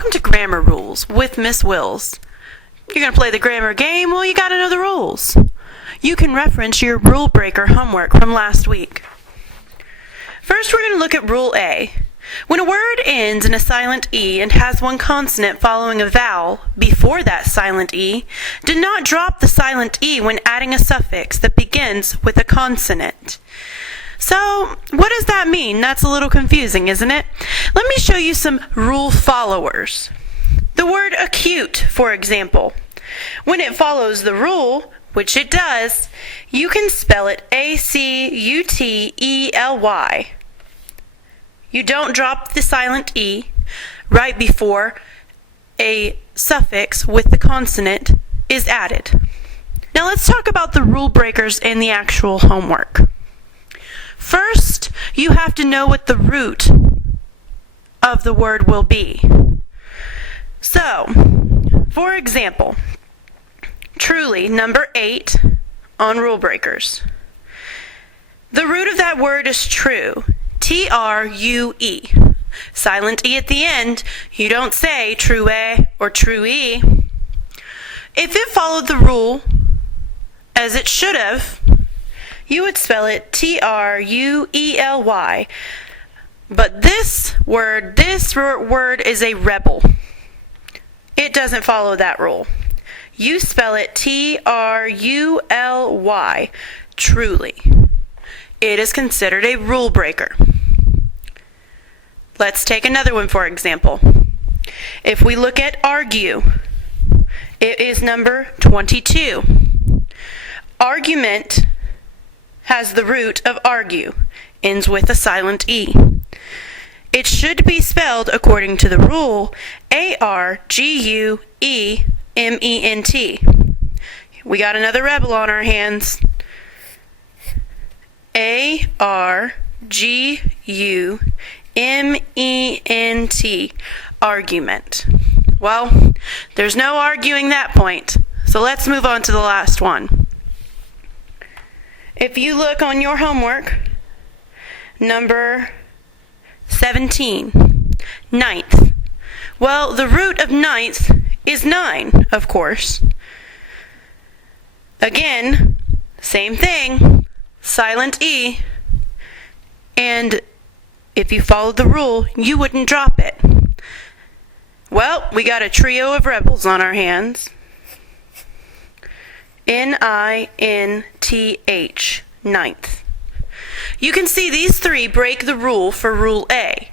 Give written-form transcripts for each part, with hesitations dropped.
Welcome to Grammar Rules with Miss Wills. You're going to play the grammar game? Well, you got to know the rules. You can reference your rule breaker homework from last week. First, we're going to look at Rule A. When a word ends in a silent E and has one consonant following a vowel before that silent E, do not drop the silent E when adding a suffix that begins with a consonant. So, what does that mean? That's a little confusing, isn't it? Let me show you some rule followers. The word acute, for example. When it follows the rule, which it does, you can spell it A-C-U-T-E-L-Y. You don't drop the silent E right before a suffix with the consonant is added. Now let's talk about the rule breakers in the actual homework. First, you have to know what the root of the word will be. So, for example, truly, number 8 on rule breakers. The root of that word is true. T-R-U-E. Silent E at the end, you don't say true-e or true-e. If it followed the rule as it should have, you would spell it T-R-U-E-L-Y. But this word is a rebel. It doesn't follow that rule. You spell it T-R-U-L-Y, truly. It is considered a rule breaker. Let's take another one for example. If we look at argue, it is number 22. Argument has the root of argue, ends with a silent E. It should be spelled according to the rule A-R-G-U-E-M-E-N-T. We got another rebel on our hands. A-R-G-U-M-E-N-T. Argument. Well, there's no arguing that point, so let's move on to the last one. If you look on your homework, number 17, ninth. Well, the root of ninth is 9, of course. Again, same thing, silent E, and if you followed the rule, you wouldn't drop it. Well, we got a trio of rebels on our hands. N-I-N-T-H, ninth. You can see these three break the rule for Rule A.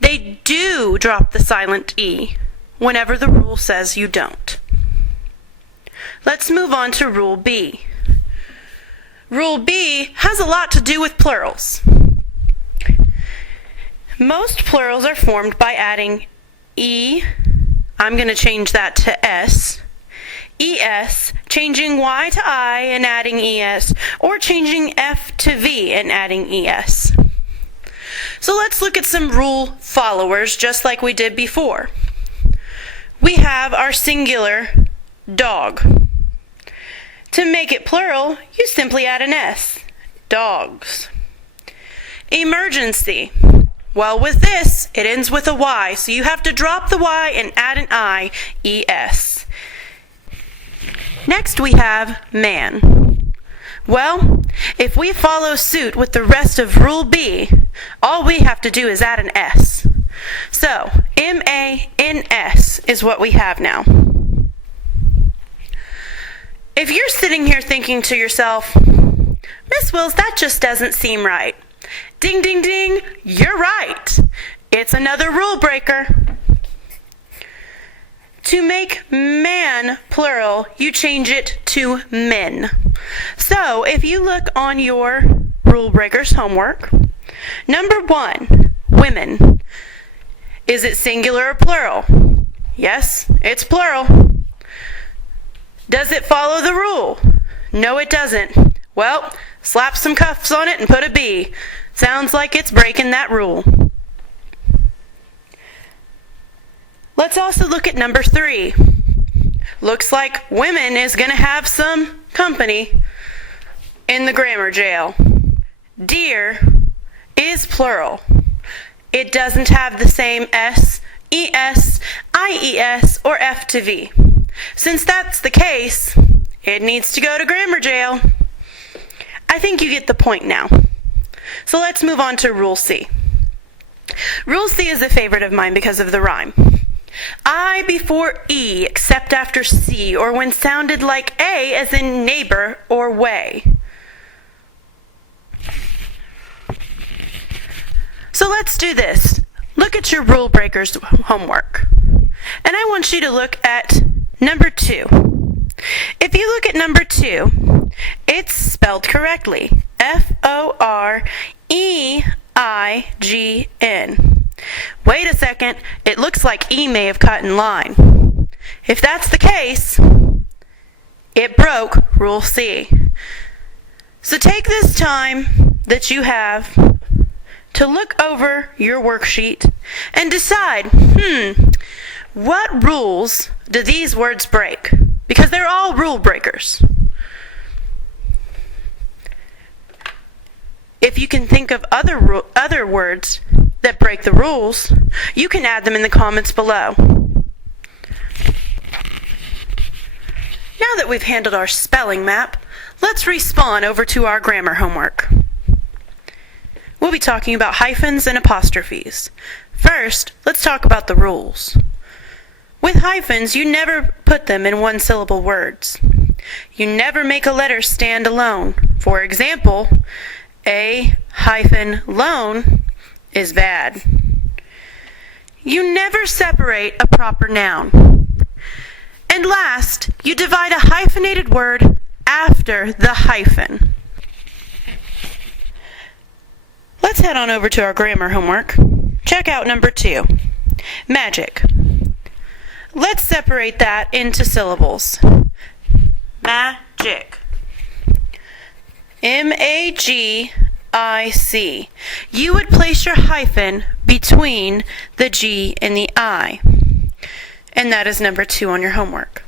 They do drop the silent E whenever the rule says you don't. Let's move on to Rule B. Rule B has a lot to do with plurals. Most plurals are formed by adding E, I'm going to change that to S, ES, changing Y to I and adding ES, or changing F to V and adding ES. So let's look at some rule followers just like we did before. We have our singular dog. To make it plural, you simply add an S, dogs. Emergency. Well, with this, it ends with a Y, so you have to drop the Y and add an I, ES. Next we have man. Well, if we follow suit with the rest of Rule B, all we have to do is add an S. So, M-A-N-S is what we have now. If you're sitting here thinking to yourself, Miss Wills, that just doesn't seem right. Ding, ding, ding, you're right. It's another rule breaker. To make man plural, you change it to men. So, if you look on your rule breakers homework, number 1, women. Is it singular or plural? Yes, it's plural. Does it follow the rule? No, it doesn't. Well, slap some cuffs on it and put a B. Sounds like it's breaking that rule. Let's also look at number 3. Looks like women is going to have some company in the grammar jail. Deer is plural. It doesn't have the same S ES, IES, or F to V. Since that's the case, it needs to go to grammar jail. I think you get the point now. So let's move on to Rule C. Rule C is a favorite of mine because of the rhyme. I before E except after C, or when sounded like A as in neighbor or way. So let's do this. Look at your rule breakers homework. And I want you to look at number 2. If you look at number 2, it's spelled correctly. F-O-R-E-I-G-N. Wait a second, it looks like E may have cut in line. If that's the case, it broke Rule C. So take this time that you have to look over your worksheet and decide, what rules do these words break? Because they're all rule breakers. If you can think of other words that break the rules, you can add them in the comments below. Now that we've handled our spelling map, let's respawn over to our grammar homework. We'll be talking about hyphens and apostrophes. First, let's talk about the rules. With hyphens, you never put them in one-syllable words. You never make a letter stand alone. For example, a hyphen lone is bad. You never separate a proper noun. And last, you divide a hyphenated word after the hyphen. Let's head on over to our grammar homework. Check out number 2, magic. Let's separate that into syllables. Magic. M-A-G-I-C. You would place your hyphen between the G and the I. And that is number 2 on your homework.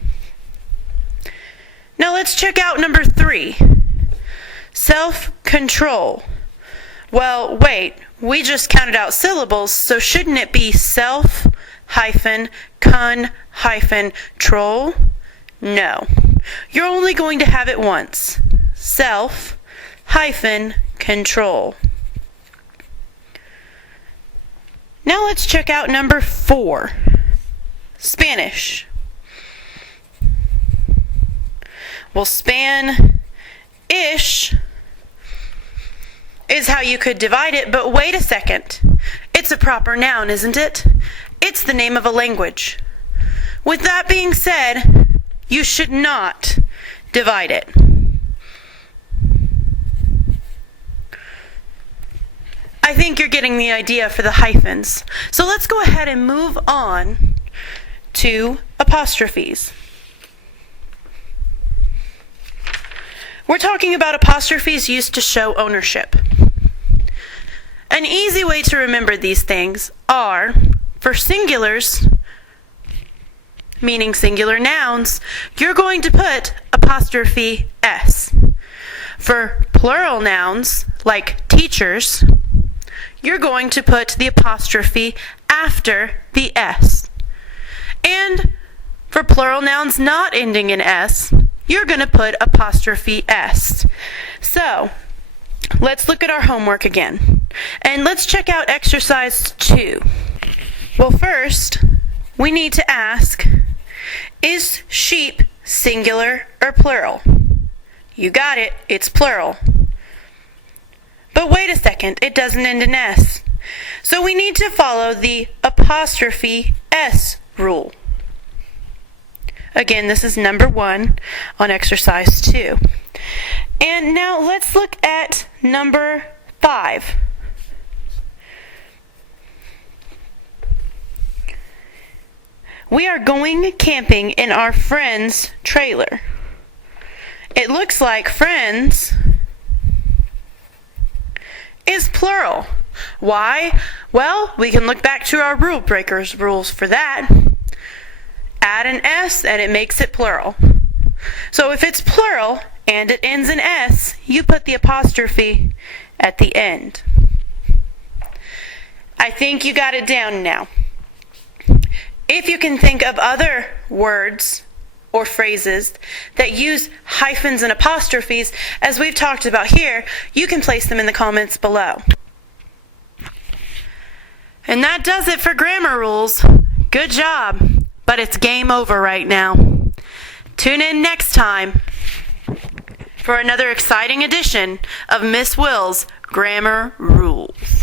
Now let's check out number 3. Self-control. Well, wait, we just counted out syllables, so shouldn't it be self hyphen con hyphen troll? No. You're only going to have it once. Self hyphen control. Now let's check out number 4. Spanish. Well, Span-ish is how you could divide it, but wait a second. It's a proper noun, isn't it? It's the name of a language. With that being said, you should not divide it. I think you're getting the idea for the hyphens. So let's go ahead and move on to apostrophes. We're talking about apostrophes used to show ownership. An easy way to remember these things are, for singulars, meaning singular nouns, you're going to put apostrophe S. For plural nouns, like teachers, you're going to put the apostrophe after the S. And for plural nouns not ending in S, you're going to put apostrophe S. So, let's look at our homework again. And let's check out exercise 2. Well, first, we need to ask, is sheep singular or plural? You got it, it's plural. But wait a second, it doesn't end in S. So we need to follow the apostrophe S rule. Again, this is number 1 on exercise 2. And now let's look at number 5. We are going camping in our friend's trailer. It looks like friends is plural. Why? Well, we can look back to our rule breakers rules for that. Add an S and it makes it plural. So if it's plural and it ends in S, you put the apostrophe at the end. I think you got it down now. If you can think of other words or phrases that use hyphens and apostrophes, as we've talked about here, you can place them in the comments below. And that does it for grammar rules. Good job, but it's game over right now. Tune in next time for another exciting edition of Miss Will's Grammar Rules.